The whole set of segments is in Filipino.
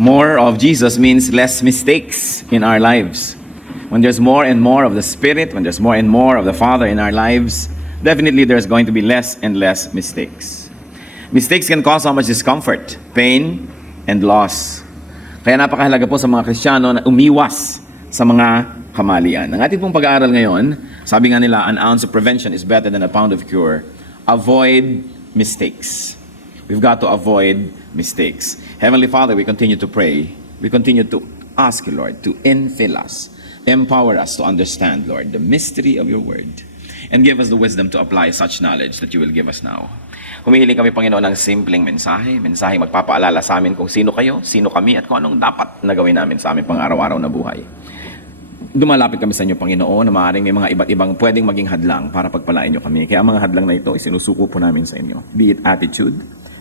More of Jesus means less mistakes in our lives. When there's more and more of the Spirit, when there's more and more of the Father in our lives, definitely there's going to be less and less mistakes. Mistakes can cause so much discomfort, pain, and loss. Kaya napakahalaga po sa mga Kristiyano na umiwas sa mga kamalian. Ang ating pong pag-aaral ngayon, sabi nga nila, an ounce of prevention is better than a pound of cure. Avoid mistakes. We've got to avoid mistakes. Heavenly Father, we continue to pray. We continue to ask you, Lord, to infill us, empower us to understand, Lord, the mystery of your word, and give us the wisdom to apply such knowledge that you will give us now. Humihiling kami, Panginoon, ng simpleng mensahe magpapaalala sa amin kung sino kayo, sino kami, at kung anong dapat na gawin namin sa aming pang-araw-araw na buhay. Dumalapit kami sa inyo, Panginoon, na maaaring may mga iba't ibang pwedeng maging hadlang para pagpalain nyo kami. Kaya ang mga hadlang na ito, isinusuko po namin sa inyo. Be it attitude,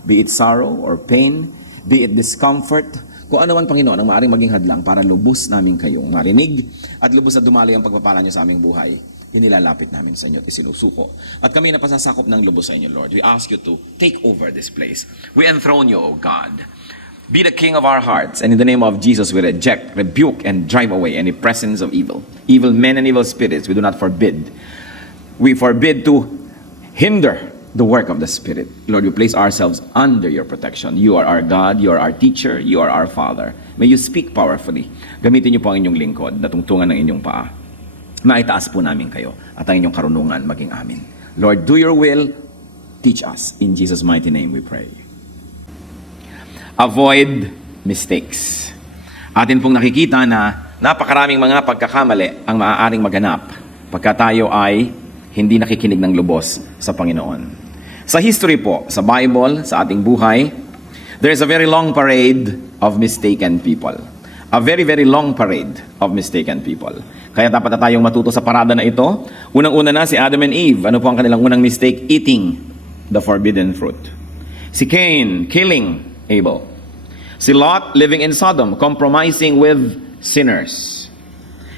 be it sorrow or pain, be it discomfort, kung ano man, Panginoon, ang maaaring maging hadlang para lubos namin kayong marinig at lubos na dumali ang pagpapala nyo sa aming buhay, inilalapit namin sa inyo at isinusuko. At kami na pasasakop ng lubos sa inyo, Lord. We ask you to take over this place. We enthrone you, O God. Be the King of our hearts, and in the name of Jesus, we reject, rebuke, and drive away any presence of evil. Evil men and evil spirits, we do not forbid. We forbid to hinder the work of the Spirit. Lord, we place ourselves under your protection. You are our God, you are our teacher, you are our Father. May you speak powerfully. Gamitin niyo po ang inyong lingkod na tungtungan ng inyong paa. Maitaas po namin kayo at ang inyong karunungan maging amin. Lord, do your will. Teach us. In Jesus' mighty name we pray. Avoid mistakes. Atin pong nakikita na napakaraming mga pagkakamali ang maaaring maganap pagka tayo ay hindi nakikinig ng lubos sa Panginoon. Sa history po, sa Bible, sa ating buhay, there is a very long parade of mistaken people. A very, very long parade of mistaken people. Kaya dapat na tayong matuto sa parada na ito. Unang-una na si Adam and Eve. Ano po ang kanilang unang mistake? Eating the forbidden fruit. Si Cain, killing Abel. Si Lot, living in Sodom, compromising with sinners.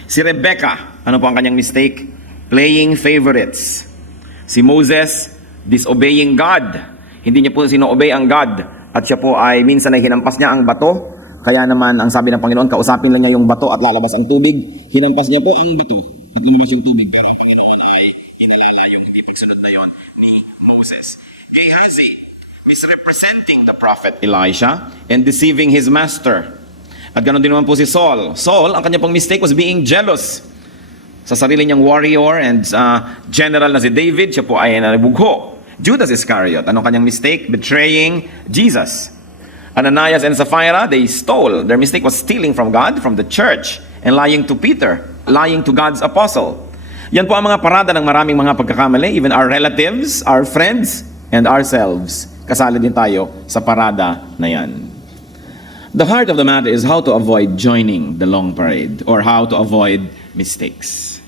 Si Rebecca, ano po ang kanyang mistake? Playing favorites. Si Moses, disobeying God. Hindi niya po sino-obey ang God. At siya po ay minsan ay hinampas niya ang bato. Kaya naman, ang sabi ng Panginoon, kausapin lang niya yung bato at lalabas ang tubig. Hinampas niya po ang bato at lumabas yung tubig. Pero ang Panginoon ay inilala yung hindi pagsunod na yon ni Moses. Gehazi, misrepresenting the prophet Elisha and deceiving his master. At ganoon din naman po si Saul. Saul, ang kanya pong mistake was being jealous sa sarili niyang warrior and general na si David. Siya po ay nabugho. Judas Iscariot, anong kanyang mistake? Betraying Jesus. Ananias and Sapphira, they stole. Their mistake was stealing from God, from the church, and lying to Peter, lying to God's apostle. Yan po ang mga parada ng maraming mga pagkakamali. Even our relatives, our friends, and ourselves. Kasali din tayo sa parada na yan. The heart of the matter is how to avoid joining the long parade or how to avoid mistakes.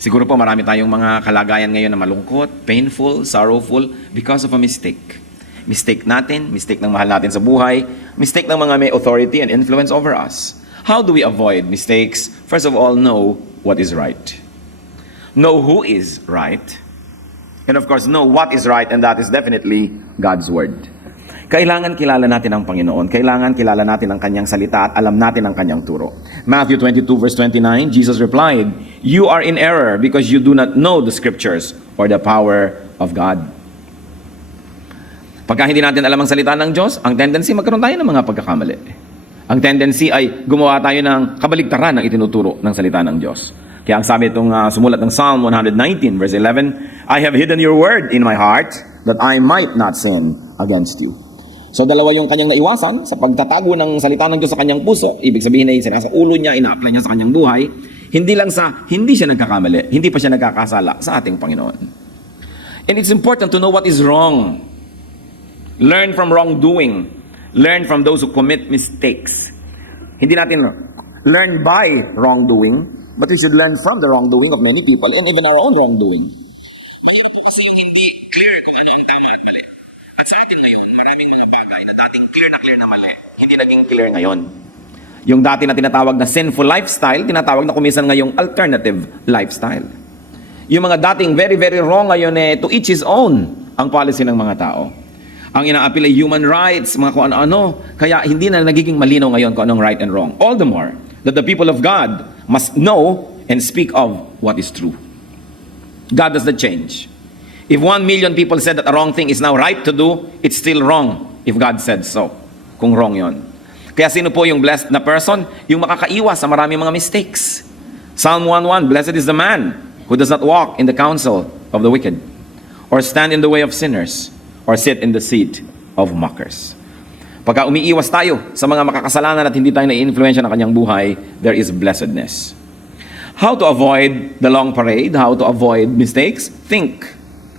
Siguro po marami tayong mga kalagayan ngayon na malungkot, painful, sorrowful because of a mistake. Mistake natin, mistake ng mahal natin sa buhay, mistake ng mga may authority and influence over us. How do we avoid mistakes? First of all, know what is right. Know who is right. And of course, know what is right, and that is definitely God's Word. Kailangan kilala natin ang Panginoon. Kailangan kilala natin ang Kanyang salita at alam natin ang Kanyang turo. Matthew 22 verse 29, Jesus replied, "You are in error because you do not know the Scriptures or the power of God." Pagka hindi natin alam ang salita ng Diyos, ang tendency magkaroon tayo ng mga pagkakamali. Ang tendency ay gumawa tayo ng kabaligtaran ng itinuturo ng salita ng Diyos. Kaya ang sabi itong sumulat ng Psalm 119 verse 11, "I have hidden your word in my heart that I might not sin against you." So dalawa yung kanyang naiwasan sa pagtatago ng salita ng Diyos sa kanyang puso. Ibig sabihin ay sinasa ulo niya, ina-apply niya sa kanyang buhay. Hindi lang sa hindi siya nagkakamali, hindi pa siya nagkakasala sa ating Panginoon. And it's important to know what is wrong. Learn from wrongdoing. Learn from those who commit mistakes. Hindi natin learn by wrongdoing, but we should learn from the wrongdoing of many people and even our own wrongdoing. Kasi yung hindi clear kung ano ang tama at mali. At sa atin ngayon, maraming mga bagay na dating clear na mali, hindi naging clear ngayon. Yung dati na tinatawag na sinful lifestyle, tinatawag na kumisan ngayong alternative lifestyle. Yung mga dating very, very wrong ngayon to each his own ang policy ng mga tao. Ang inaapil ay human rights, mga kung ano-ano. Kaya hindi na nagiging malinaw ngayon kung anong right and wrong. All the more that the people of God must know and speak of what is true. God does not change. If 1 million people said that a wrong thing is now right to do, it's still wrong if God said so. Kung wrong yon. Kaya sino po yung blessed na person? Yung makakaiwas sa maraming mga mistakes. Psalm 1:1, blessed is the man who does not walk in the counsel of the wicked, or stand in the way of sinners, or sit in the seat of mockers. Pagka umiiwas tayo sa mga makakasalanan at hindi tayo na-influensya ng kanyang buhay, there is blessedness. How to avoid the long parade? How to avoid mistakes? Think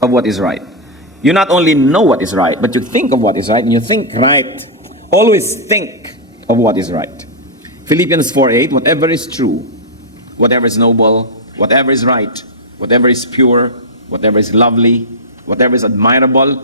of what is right. You not only know what is right, but you think of what is right, and you think right. Always think of what is right. Philippians 4:8, whatever is true, whatever is noble, whatever is right, whatever is pure, whatever is lovely, whatever is admirable,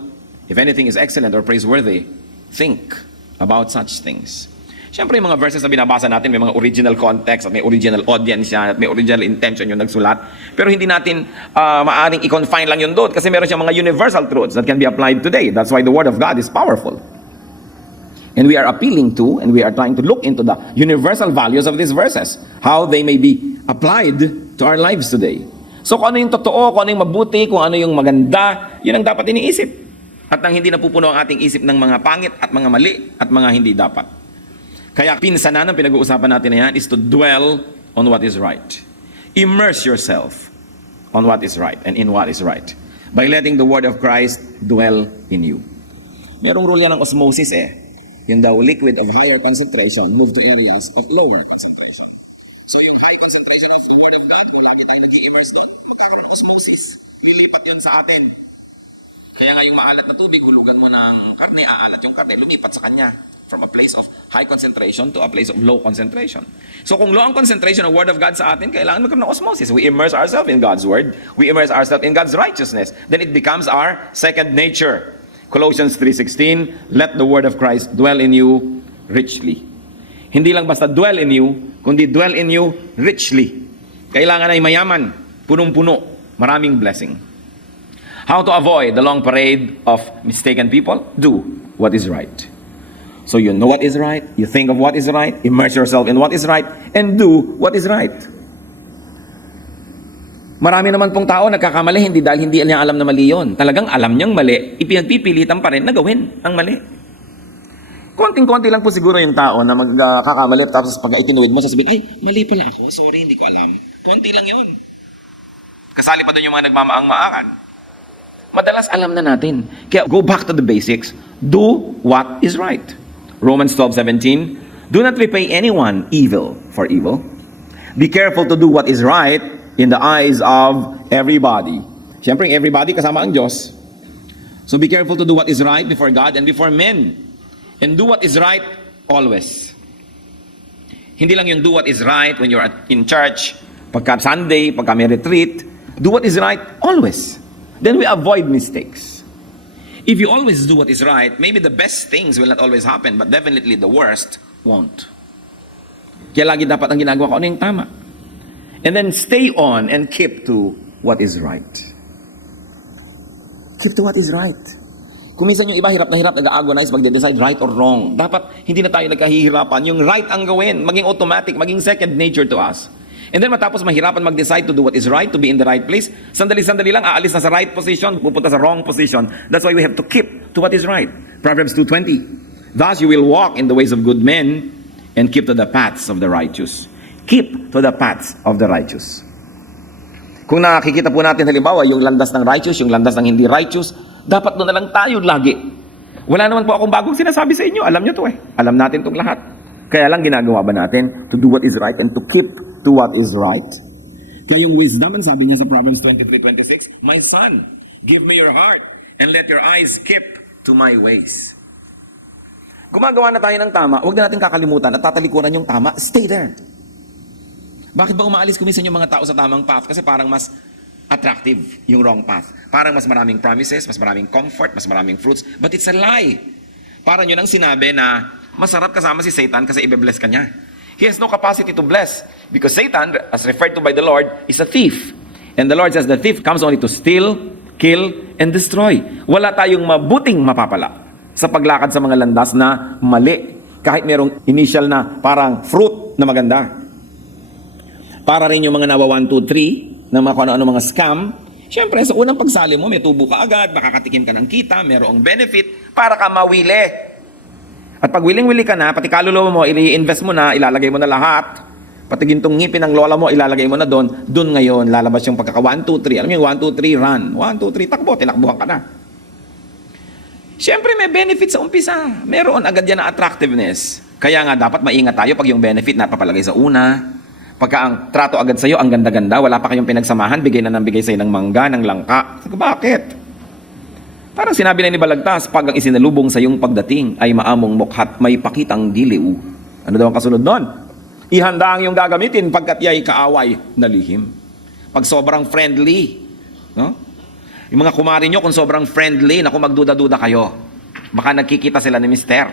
if anything is excellent or praiseworthy, think about such things. Siyempre, yung mga verses na binabasa natin, may mga original context at may original audience yan at may original intention yung nagsulat. Pero hindi natin maaaring i-confine lang yun doon kasi meron siyang mga universal truths that can be applied today. That's why the Word of God is powerful. And we are appealing to, and we are trying to look into the universal values of these verses, how they may be applied to our lives today. So kung ano yung totoo, kung ano yung mabuti, kung ano yung maganda, yun ang dapat iniisip. At nang hindi napupuno ang ating isip ng mga pangit at mga mali at mga hindi dapat. Kaya pinsanan ng pinag-uusapan natin na yan is to dwell on what is right. Immerse yourself on what is right and in what is right by letting the Word of Christ dwell in you. Merong rule yan ng osmosis Yung daw liquid of higher concentration move to areas of lower concentration. So yung high concentration of the Word of God, kung lagi tayo nag-i-immerse doon, magkakaroon ng osmosis. Lilipat yun sa atin. Kaya nga yung maalat na tubig, hulugan mo ng karne, aalat yung karne, lumipat sa kanya. From a place of high concentration to a place of low concentration. So kung low ang concentration ng Word of God sa atin, kailangan magkaroon ng osmosis. We immerse ourselves in God's Word. We immerse ourselves in God's righteousness. Then it becomes our second nature. Colossians 3:16, let the Word of Christ dwell in you richly. Hindi lang basta dwell in you, kundi dwell in you richly. Kailangan ay mayaman, punong-puno, maraming blessing. How to avoid the long parade of mistaken people? Do what is right. So you know what is right, you think of what is right, immerse yourself in what is right, and do what is right. Marami naman pong tao nagkakamali hindi dahil hindi niya alam na mali yun. Talagang alam niyang mali, ipinagpipilitan pa rin na gawin ang mali. Konting-konti lang po siguro yung tao na magkakamali tapos pag itinuwid mo, sasabihin, ay, mali pala ako, sorry, hindi ko alam. Konti lang yun. Kasali pa doon yung mga nagmamaang-maangan. Madalas alam na natin. Kaya go back to the basics. Do what is right. Romans 12:17, do not repay anyone evil for evil. Be careful to do what is right in the eyes of everybody. Siyempre, everybody kasama ang Diyos. So be careful to do what is right before God and before men. And do what is right always. Hindi lang yung do what is right when you're in church, pagka Sunday, pagka may retreat. Do what is right always. Then we avoid mistakes. If you always do what is right, maybe the best things will not always happen, but definitely the worst won't. Kaya lagi dapat ang ginagawa ko ano yung tama. And then stay on and keep to what is right. Keep to what is right. Kung minsan yung iba hirap na hirap nag-agonize magde-decide right or wrong. Dapat hindi na tayo nagkahihirapan. Yung right ang gawin, maging automatic, maging second nature to us. And then matapos mahirapan mag-decide to do what is right, to be in the right place, sandali-sandali lang aalis na sa right position, pupunta sa wrong position. That's why we have to keep to what is right. Proverbs 2:20. Thus you will walk in the ways of good men and keep to the paths of the righteous. Keep to the paths of the righteous. Kung nakikita po natin halimbawa yung landas ng righteous, yung landas ng hindi righteous, dapat doon na lang tayo lagi. Wala naman po akong bagong sinasabi sa inyo. Alam nyo to Alam natin itong lahat. Kaya lang ginagawa ba natin to do what is right and to keep to what is right? Kaya yung wisdom, ang sabi niya sa Proverbs 23:26, my son, give me your heart and let your eyes keep to my ways. Gumagawa na tayo ng tama, huwag na natin kakalimutan at tatalikuran yung tama, stay there. Bakit ba umaalis kumisan yung mga tao sa tamang path? Kasi parang mas attractive yung wrong path. Parang mas maraming promises, mas maraming comfort, mas maraming fruits. But it's a lie. Parang yun ang sinabi na masarap kasama si Satan kasi ibe-bless ka niya. He has no capacity to bless because Satan, as referred to by the Lord, is a thief. And the Lord says the thief comes only to steal, kill, and destroy. Wala tayong mabuting mapapala sa paglakad sa mga landas na mali. Kahit merong initial na parang fruit na maganda. Para rin yung mga nawa 1, 2, 3 na mga kung ano mga scam, syempre sa unang pagsali mo, may tubo ka agad, makakatikim ka ng kita, merong benefit para ka mawili. At pag willing-wili ka na, pati kaluluwa mo, i-invest mo na, ilalagay mo na lahat. Pati gintong ngipin ng lola mo, ilalagay mo na doon ngayon, lalabas yung pagkaka 1, 2, 3. Alam mo yung 1, 2, 3, run. 1, 2, 3, takbo, tinakbuhan ka na. Siyempre may benefit sa umpisa. Meron agad yan na attractiveness. Kaya nga dapat maingat tayo pag yung benefit napapalagay sa una. Pagka ang trato agad sa'yo, ang ganda-ganda, wala pa kayong pinagsamahan, bigay na ng bigay sa'yo ng mangga, ng langka. Bakit? Parang sinabi na ni Balagtas, pag ang isinalubong sa iyong pagdating ay maamong mukha't may pakitang giliw. Ano daw ang kasunod nun? Ihanda ang iyong gagamitin pagkat iya'y kaaway na lihim. Pag sobrang friendly, no? Yung mga kumari nyo, kung sobrang friendly, naku magduda-duda kayo. Baka nagkikita sila ni Mister.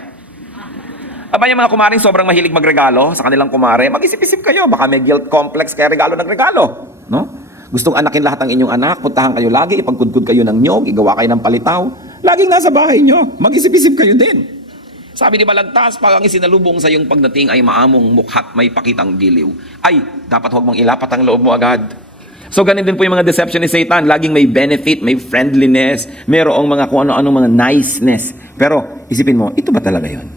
Aba yung mga kumaring sobrang mahilig magregalo sa kanilang kumare, mag-isip-isip kayo. Baka may guilt complex kaya regalo ng regalo. No? Gustong anakin lahat ng inyong anak, puntahan kayo lagi, ipagkudkod kayo ng nyog, igawa kayo ng palitaw. Laging nasa bahay nyo. Mag-isip-isip kayo din. Sabi ni Balagtas, pag ang isinalubong sa iyong pagdating ay maamong mukha't may pakitang giliw, ay dapat huwag mong ilapat ang loob mo agad. So ganun din po yung mga deception ni Satan. Laging may benefit, may friendliness, merong mga kung ano-ano mga niceness. Pero isipin mo, ito ba talaga yun?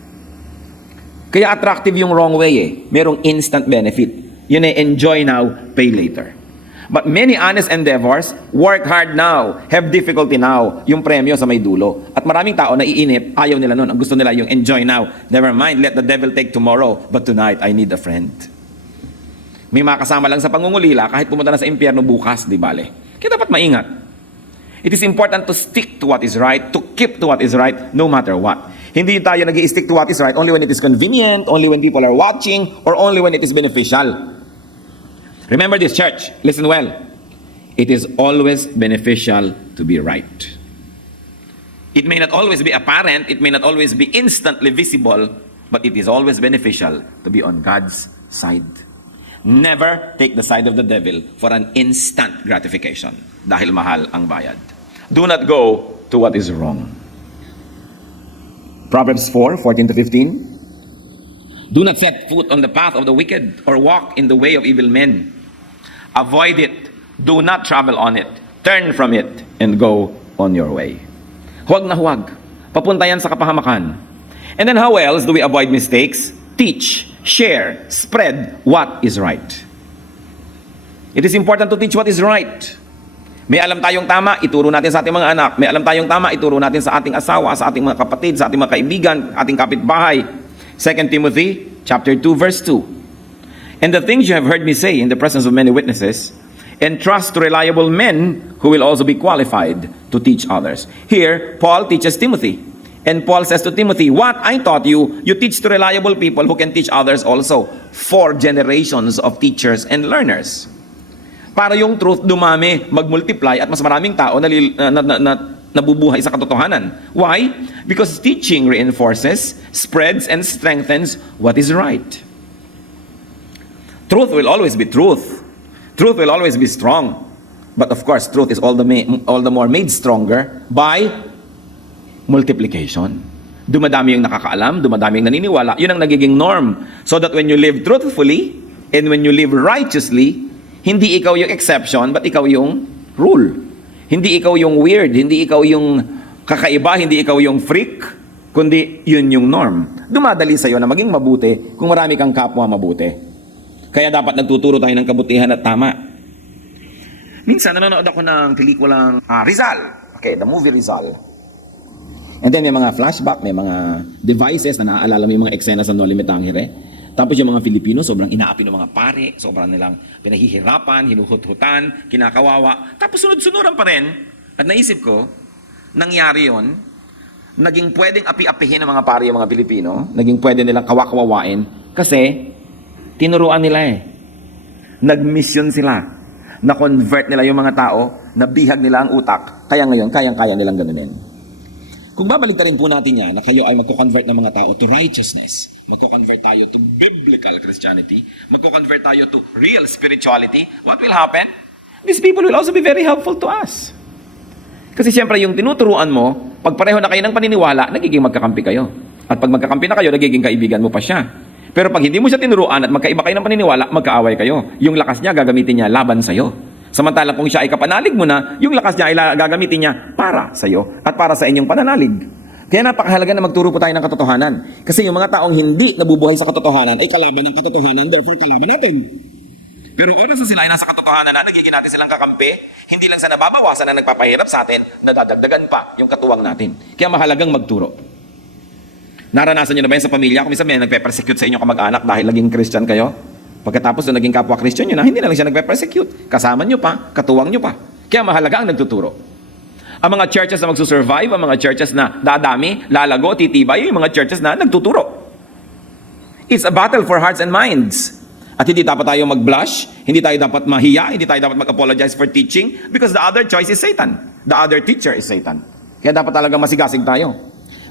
Kaya attractive yung wrong way eh. Merong instant benefit. Yun ay enjoy now, pay later. But many honest endeavors, work hard now, have difficulty now, yung premyo sa may dulo. At maraming tao naiinip, ayaw nila nun. Ang gusto nila yung enjoy now. Never mind, let the devil take tomorrow, but tonight I need a friend. May makasama lang sa pangungulila kahit pumunta na sa impyerno bukas, di bale. Kaya dapat maingat. It is important to stick to what is right, to keep to what is right, no matter what. Hindi tayo nag-i-stick to what is right only when it is convenient, only when people are watching, or only when it is beneficial. Remember this, church. Listen well. It is always beneficial to be right. It may not always be apparent, it may not always be instantly visible, but it is always beneficial to be on God's side. Never take the side of the devil for an instant gratification dahil mahal ang bayad. Do not go to what is wrong. Proverbs 4:14-15. Do not set foot on the path of the wicked or walk in the way of evil men. Avoid it. Do not travel on it. Turn from it and go on your way. Huwag na huwag. Papunta yan sa kapahamakan. And then how else do we avoid mistakes? Teach, share, spread what is right. It is important to teach what is right. May alam tayong tama, ituro natin sa ating mga anak. May alam tayong tama, ituro natin sa ating asawa, sa ating mga kapatid, sa ating mga kaibigan, ating kapitbahay. 2 Timothy chapter 2 verse 2. And the things you have heard me say in the presence of many witnesses, entrust to reliable men who will also be qualified to teach others. Here, Paul teaches Timothy. And Paul says to Timothy, what I taught you, you teach to reliable people who can teach others also. 4 generations of teachers and learners. Para yung truth dumami, mag-multiply at mas maraming tao nabubuhay sa katotohanan. Why? Because teaching reinforces, spreads, and strengthens what is right. Truth will always be truth. Truth will always be strong. But of course, truth is all the more made stronger by multiplication. Dumadami yung nakakaalam, dumadami yung naniniwala. Yun ang nagiging norm. So that when you live truthfully, and when you live righteously, hindi ikaw yung exception, but ikaw yung rule. Hindi ikaw yung weird, hindi ikaw yung kakaiba, hindi ikaw yung freak, kundi yun yung norm. Dumadali sa'yo na maging mabuti kung marami kang kapwa mabuti. Kaya dapat nagtuturo tayo ng kabutihan at tama. Minsan, nanonood ako ng pelikulang Rizal. Okay, the movie Rizal. And then may mga flashback, may mga devices na naaalala mo yung mga eksena sa No Limit Tangere. Tapos yung mga Filipino, sobrang inaapi ng mga pare, sobrang nilang pinahihirapan, hinuhut-hutan, kinakawawa. Tapos sunod-sunuran pa rin. At naisip ko, nangyari yon, naging pwedeng api-apihin ng mga pare yung mga Pilipino, naging pwede nilang kawakawawain, kasi tinuruan nila eh. Nag-mission sila. Na-convert nila yung mga tao, nabihag nila ang utak, kaya ngayon, kayang-kaya nilang ganunin. Kung babaliktarin po natin yan, na kayo ay magko-convert ng mga tao to righteousness, magko-convert tayo to biblical Christianity, magko-convert tayo to real spirituality, what will happen? These people will also be very helpful to us. Kasi siyempre yung tinuturuan mo, Pag pareho na kayo ng paniniwala, nagiging magkakampi kayo. At pag magkakampi na kayo, nagiging kaibigan mo pa siya. Pero pag hindi mo siya tinuruan at magkaiba kayo ng paniniwala, magkaaway kayo. Yung lakas niya, gagamitin niya laban sa'yo. Samantalang kung siya ay kapanalig mo na, yung lakas niya ay gagamitin niya para sa'yo at para sa inyong pananalig. Kaya napakahalaga na magturo po tayo ng katotohanan. Kasi yung mga taong hindi nabubuhay sa katotohanan ay kalaban ng katotohanan, therefore kalaban natin. Pero oras na sila ay nasa katotohanan na, nagiging natin silang kakampi, hindi lang sa nababawasan na nagpapahirap sa atin, nadadagdagan pa yung katuwang natin. Kaya mahalagang magturo. Naranasan nyo na ba yan sa pamilya? Kung minsan may nagpe-persecute sa inyong kamag-anak dahil naging Christian kayo? Pagkatapos na naging kapwa Christian nyo na, hindi na lang siya nagpe-persecute. Kasama nyo pa, katuwang nyo pa. Kaya mahalaga ang nagtuturo. Ang mga churches na magsusurvive, ang mga churches na dadami, lalago, titibay, yung mga churches na nagtuturo. It's a battle for hearts and minds. At hindi dapat tayo mag-blush, hindi tayo dapat mahiya, hindi tayo dapat mag-apologize for teaching because the other choice is Satan. The other teacher is Satan. Kaya dapat talaga masigasig tayo.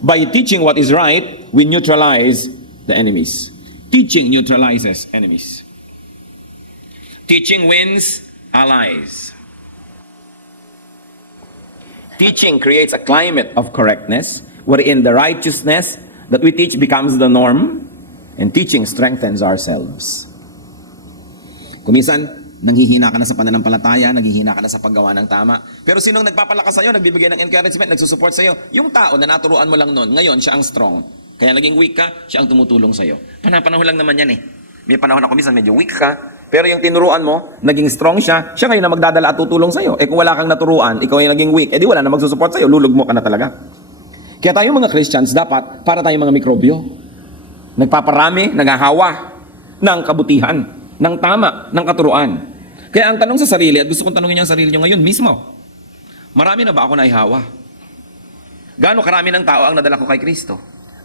By teaching what is right, we neutralize the enemies. Teaching neutralizes enemies. Teaching wins allies. Teaching creates a climate of correctness wherein the righteousness that we teach becomes the norm, and teaching strengthens ourselves. Kung minsan, nanghihina ka na sa pananampalataya, nanghihina ka na sa paggawa ng tama. Pero sinong nagpapalakas sa'yo, nagbibigay ng encouragement, nagsusupport sa'yo? Yung tao na naturuan mo lang noon, ngayon siya ang strong. Kaya naging weak ka, siya ang tumutulong sa'yo. Panahon lang naman yan eh. May panahon ako minsan medyo weak ka, pero yung tinuruan mo, naging strong siya, siya ngayon na magdadala at tutulong sa'yo. Eh kung wala kang naturuan, ikaw ay naging weak, di wala na magsusupport sa'yo, lulugmo ka na talaga. Kaya tayong mga Christians, dapat para tayong mga mikrobyo. Nagpaparami, naghahawa ng kabutihan, ng tama, ng katuruan. Kaya ang tanong sa sarili, at gusto kong tanongin yung sarili nyo ngayon mismo, marami na ba ako naihawa? Gaano karami ng tao ang nadala ko kay Kristo?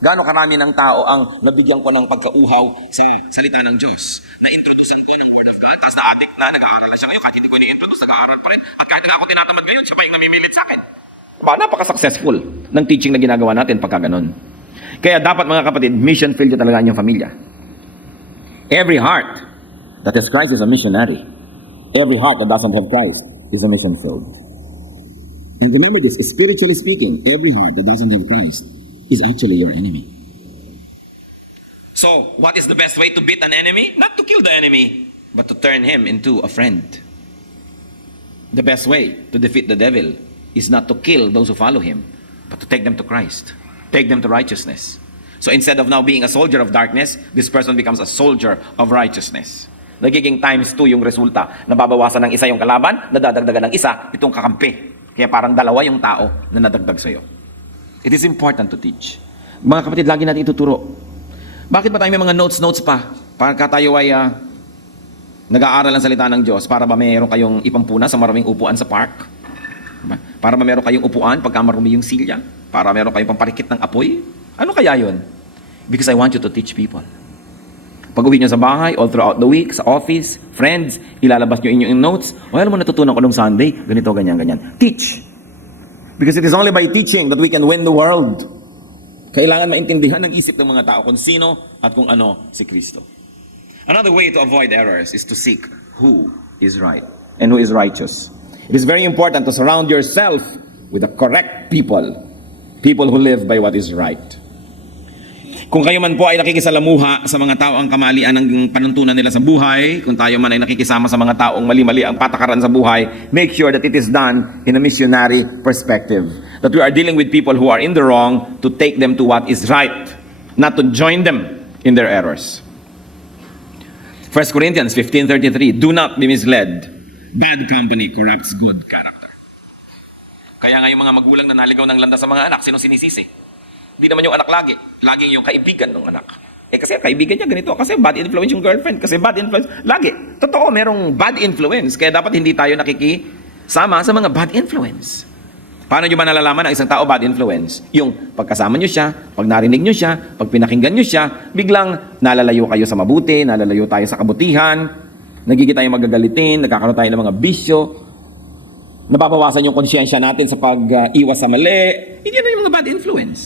Gaano karami ng tao ang nabigyan ko ng pagkauhaw sa salita ng Diyos? Na-introducean ko ng Word of God, tapos na-addict na, nag-aaral na siya ngayon, kahit hindi ko ni-introduce, nag-aaral pa rin. At kahit na ako tinatamad ngayon, siya pa yung namimilit sa akin. Diba? Napaka-successful ng teaching na ginagawa natin pagka ganun. Kaya dapat mga kapatid, mission field talaga ang inyong pamilya. Every heart that has Christ is a missionary. Every heart that doesn't have Christ is a mission field. And remember this, spiritually speaking, every heart that doesn't have Christ is actually your enemy. So, what is the best way to beat an enemy? Not to kill the enemy, but to turn him into a friend. The best way to defeat the devil is not to kill those who follow him, but to take them to Christ. Take them to righteousness. So instead of now being a soldier of darkness, this person becomes a soldier of righteousness. Nagiging times 2 yung resulta. Nababawasan ng isa yung kalaban, nadadagdagan ng isa itong kakampi. Kaya parang dalawa yung tao na nadagdag sa'yo. It is important to teach. Mga kapatid, lagi natin ituturo. Bakit ba tayo may mga notes pa? Para tayo ay nag-aaral ang salita ng Diyos para ba mayroon kayong ipampuna sa maraming upuan sa park? Para ba meron kayong upuan pagka marumi yung silya? Para meron kayong pamparikit ng apoy? Ano kaya yun? Because I want you to teach people. Pag uwi nyo sa bahay, all throughout the week, sa office, friends, ilalabas nyo inyong notes. O, alam mo, natutunan ko nung Sunday, ganito, ganyan, ganyan. Teach. Because it is only by teaching that we can win the world. Kailangan maintindihan ng isip ng mga tao kung sino at kung ano si Kristo. Another way to avoid errors is to seek who is right and who is righteous. It is very important to surround yourself with the correct people. People who live by what is right. Kung kayo man po ay nakikisalamuha sa mga tao ang kamalian ng panuntunan nila sa buhay, kung tayo man ay nakikisama sa mga taong mali-mali ang patakaran sa buhay, make sure that it is done in a missionary perspective. That we are dealing with people who are in the wrong to take them to what is right, not to join them in their errors. 1 Corinthians 15:33, do not be misled. Bad company corrupts good character. Kaya nga yung mga magulang na naligaw ng landas sa mga anak, sino sinisisi? Hindi naman yung anak lagi. Laging yung kaibigan ng anak. Eh kasi kaibigan niya ganito. Kasi bad influence yung girlfriend. Kasi bad influence. Lagi. Totoo, merong bad influence. Kaya dapat hindi tayo nakikisama sa mga bad influence. Paano nyo ba nalalaman ang isang tao bad influence? Yung pagkasama nyo siya, pag narinig nyo siya, pag pinakinggan nyo siya, biglang nalalayo kayo sa mabuti, nalalayo tayo sa kabutihan, nagiging tayo magagalitin, nagkakaroon tayo ng mga bisyo, nababawasan yung konsyensya natin sa pag-iwas sa mali. Hindi na yung mga bad influence.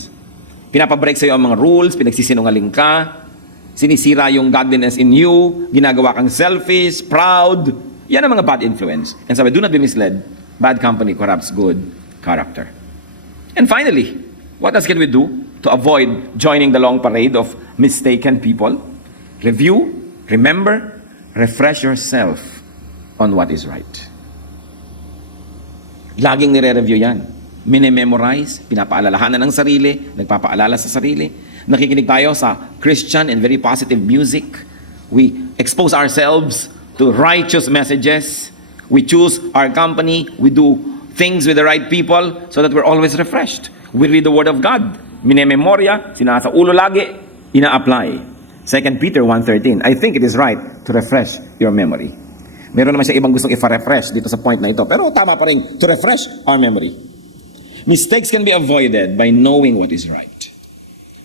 Pinapabreak sa'yo ang mga rules, pinagsisinungaling ka, sinisira yung godliness in you, ginagawa kang selfish, proud. Yan ang mga bad influence. And sabi, do not be misled. Bad company corrupts good character. And finally, what else can we do to avoid joining the long parade of mistaken people? Review, remember, refresh yourself on what is right. Laging nire-review yan. Mini-memorize, pinapaalalahanan ng sarili, nagpapaalala sa sarili. Nakikinig tayo sa Christian and very positive music. We expose ourselves to righteous messages. We choose our company. We do things with the right people so that we're always refreshed. We read the Word of God. Minememorya, sinasa ulo lagi, ina-apply. 2 Peter 1:13, I think it is right to refresh your memory. Meron naman siya ibang gustong i-refresh dito sa point na ito. Pero tama pa rin, to refresh our memory. Mistakes can be avoided by knowing what is right.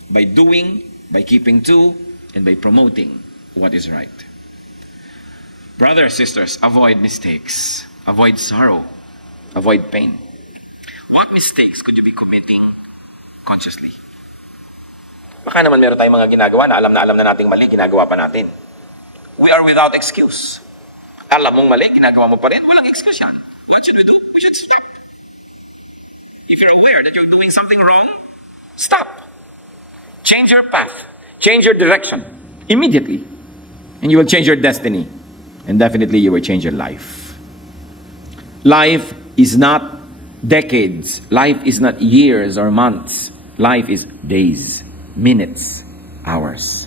By doing, by keeping to, and by promoting what is right. Brothers, sisters, avoid mistakes. Avoid sorrow. Avoid pain. What mistakes could you be committing consciously? Baka naman meron tayong mga ginagawa na alam na nating mali, ginagawa pa natin. We are without excuse. Alam mong mali, ginagawa mo pa rin, walang excuse yan. What should we do? We should stop. If you're aware that you're doing something wrong, stop. Change your path. Change your direction. Immediately. And you will change your destiny. And definitely you will change your life. Life is not decades. Life is not years or months. Life is days, minutes, hours.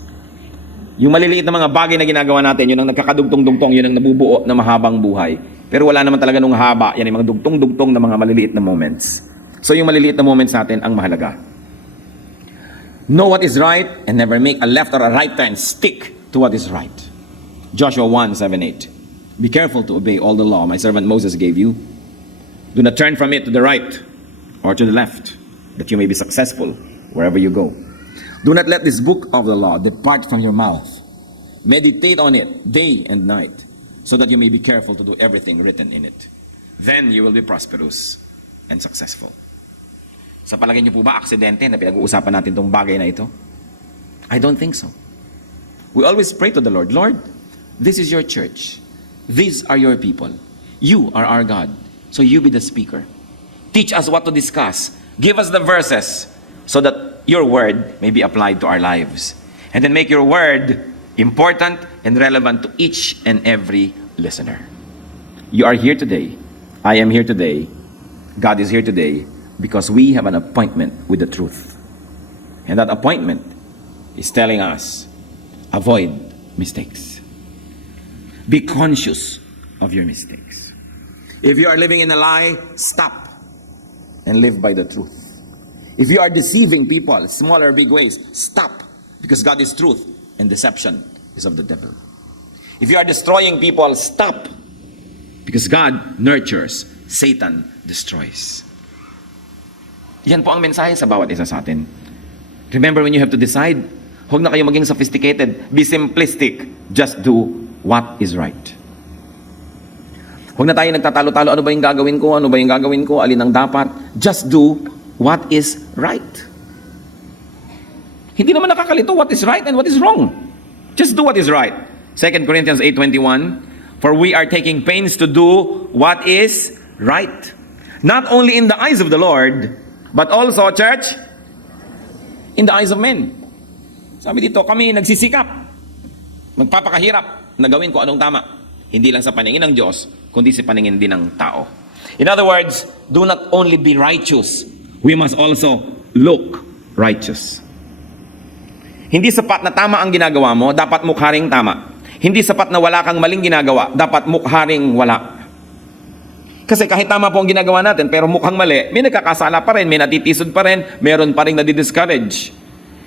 Yung maliliit na mga bagay na ginagawa natin, yun ang nagkakadugtong-dugtong, yun ang nabubuo na mahabang buhay. Pero wala naman talaga nung haba, yan yung mga dugtong-dugtong na mga maliliit na moments. So yung maliliit na moments natin ang mahalaga. Know what is right and never make a left or a right turn. Stick to what is right. Joshua 1:7-8. Be careful to obey all the law my servant Moses gave you. Do not turn from it to the right or to the left, that you may be successful wherever you go. Do not let this book of the law depart from your mouth. Meditate on it day and night, so that you may be careful to do everything written in it. Then you will be prosperous and successful. Sa palagay niyo po ba, aksidente na pinag-uusapan natin itong bagay na ito? I don't think so. We always pray to the Lord, Lord, this is your church. These are your people. You are our God. So you be the speaker. Teach us what to discuss. Give us the verses so that your word may be applied to our lives. And then make your word important and relevant to each and every listener. You are here today. I am here today. God is here today because we have an appointment with the truth. And that appointment is telling us, avoid mistakes. Be conscious of your mistakes. If you are living in a lie, stop and live by the truth. If you are deceiving people, small or big ways, stop, because God is truth and deception is of the devil. If you are destroying people, stop, because God nurtures, Satan destroys. Yan po ang mensahe sa bawat isa sa atin. Remember, when you have to decide, huwag na kayo maging sophisticated. Be simplistic. Just do what is right. Huwag na tayo nagtatalo-talo, ano ba yung gagawin ko? Ano ba yung gagawin ko? Alin ang dapat? Just do what is right. Hindi naman nakakalito what is right and what is wrong. Just do what is right. 2 Corinthians 8:21, for we are taking pains to do what is right. Not only in the eyes of the Lord, but also, church, in the eyes of men. Sabi dito, kami nagsisikap, magpapakahirap na gawin ko anong tama. Hindi lang sa paningin ng Diyos, kundi sa paningin din ng tao. In other words, do not only be righteous, we must also look righteous. Hindi sapat na tama ang ginagawa mo, dapat mukharing tama. Hindi sapat na wala kang maling ginagawa, dapat mukharing wala. Kasi kahit tama po ang ginagawa natin, pero mukhang mali, may nagkakasala pa rin, may natitisod pa rin, meron pa rin nadidiscourage.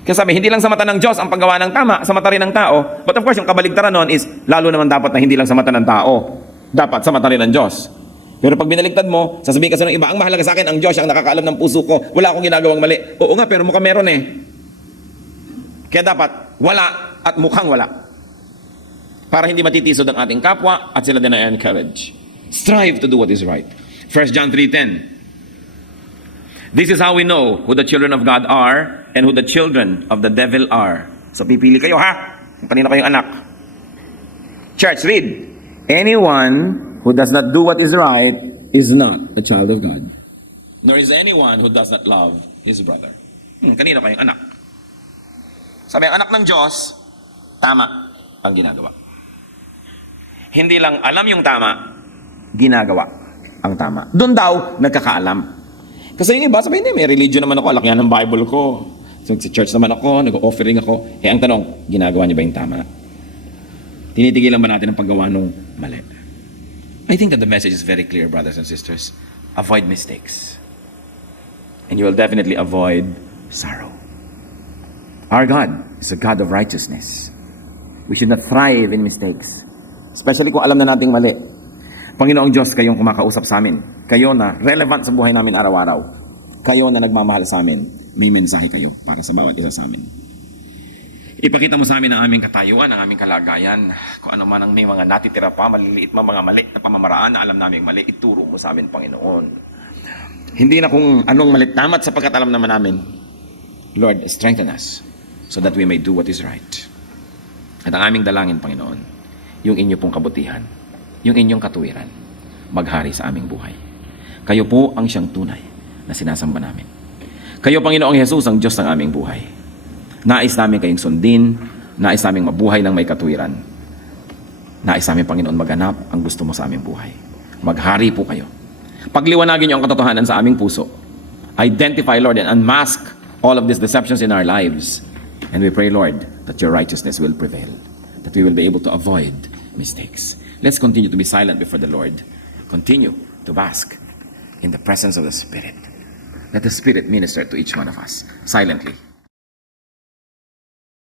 Kasi sabi, hindi lang sa mata ng Diyos ang paggawa ng tama, sa mata rin ng tao. But of course, yung kabaligtaran nun is, lalo naman dapat na hindi lang sa mata ng tao, dapat sa mata rin ng Diyos. Pero pag binaligtad mo, sasabihin kasi ng iba, ang mahalaga sa akin, ang Diyos, ang nakakaalam ng puso ko, wala akong ginagawang mali. Oo nga, pero mukhang meron eh. Kaya dapat, wala at mukhang wala. Para hindi matitisod ang ating kapwa at sila din ay encourage. Strive to do what is right. 1 John 3:10. This is how we know who the children of God are and who the children of the devil are. So pipili kayo ha, kung kanina kayong anak. Church, read. Anyone who does not do what is right is not a child of God. There is anyone who does not love his brother. Kanino kayong anak? Sabi, ang anak ng Diyos, tama ang ginagawa. Hindi lang alam yung tama, ginagawa ang tama. Doon daw, nagkakaalam. Kasi yung iba, sabi, hindi, may religion naman ako, lakihan ng Bible ko. So, sa church naman ako, nag-offering ako. Ang tanong, ginagawa niyo ba yung tama? Tinitigilan ba natin ang paggawa ng mali? I think that the message is very clear, brothers and sisters. Avoid mistakes. And you will definitely avoid sorrow. Our God is a God of righteousness. We should not thrive in mistakes. Especially kung alam na nating mali. Panginoong Diyos, kayong kumakausap sa amin. Kayo na relevant sa buhay namin araw-araw. Kayo na nagmamahal sa amin. May mensahe kayo para sa bawat isa sa amin. Ipakita mo sa amin ang aming katayuan, ang aming kalagayan. Kung ano man ang may mga natitira pa, maliliit mga mali na pamamaraan na alam namin mali, ituro mo sa amin, Panginoon. Hindi na kung anong mali, tamat sapagkat alam naman namin. Lord, strengthen us so that we may do what is right. At ang aming dalangin, Panginoon, yung inyo pong kabutihan, yung inyong katuwiran, maghari sa aming buhay. Kayo po ang siyang tunay na sinasamba namin. Kayo, Panginoong Jesus, ang Diyos ng aming buhay. Nais namin kayong sundin, nais namin mabuhay ng may katuwiran. Nais namin, Panginoon, maganap ang gusto mo sa aming buhay. Maghari po kayo. Pagliwanagin niyo ang katotohanan sa aming puso. Identify, Lord, and unmask all of these deceptions in our lives. And we pray, Lord, that your righteousness will prevail, that we will be able to avoid mistakes. Let's continue to be silent before the Lord. Continue to bask in the presence of the Spirit. Let the Spirit minister to each one of us silently.